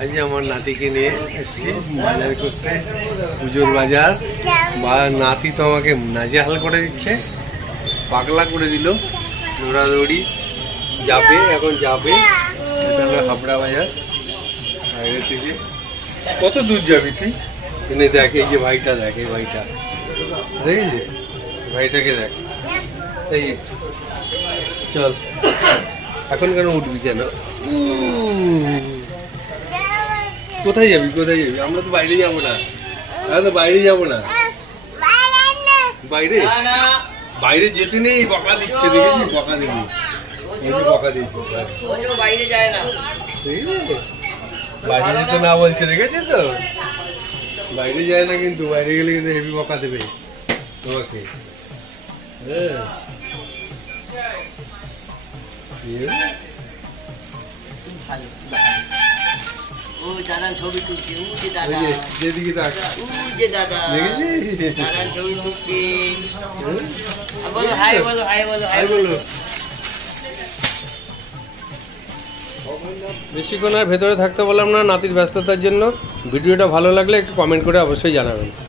আজ আমার নাতিকে নিয়ে এসেছি বাজার করতে, পুজোর বাজার। নাতি তো আমাকে নাজেহাল করে দিচ্ছে, পাগলা করে দিল। দৌড়াদৌড়ি যাবে, এখন যাবে। এটা হলো হাবড়া বাজার। বাইরে থেকে কত দূর যাবি তুই? এনে দেখ, এই যে ভাইটা দেখ, এই ভাইটা দেখেছি, ভাইটাকে দেখ। এই চল, এখন কেন উঠবি কেন? কোথায় যাবি, কোথায় যাবি? আমরা তো বাইরে যাবো না, আমরা তো বাইরে যাবো না। বাইরে বাইরে যেতে নেই, বকা দিচ্ছে, দেখেছি বকা দিবি, বকা দিচ্ছে। বাইরে যায় না, বাইরে যেতে না বলছে, দেখেছিস তো? বাইরে যায় না, কিন্তু বাইরে গেলে কিন্তু হেভি বকা দেবে তোমাকে। ছবি তুলছে, যেদিকে দাদা ছবি তুলছে। বলো হাই, বলো হাই, বলো হাই, বলো। বেশিক্ষণ আর ভেতরে থাকতে বললাম না নাতির ব্যস্ততার জন্য। ভিডিওটা ভালো লাগলে একটু কমেন্ট করে অবশ্যই জানাবেন।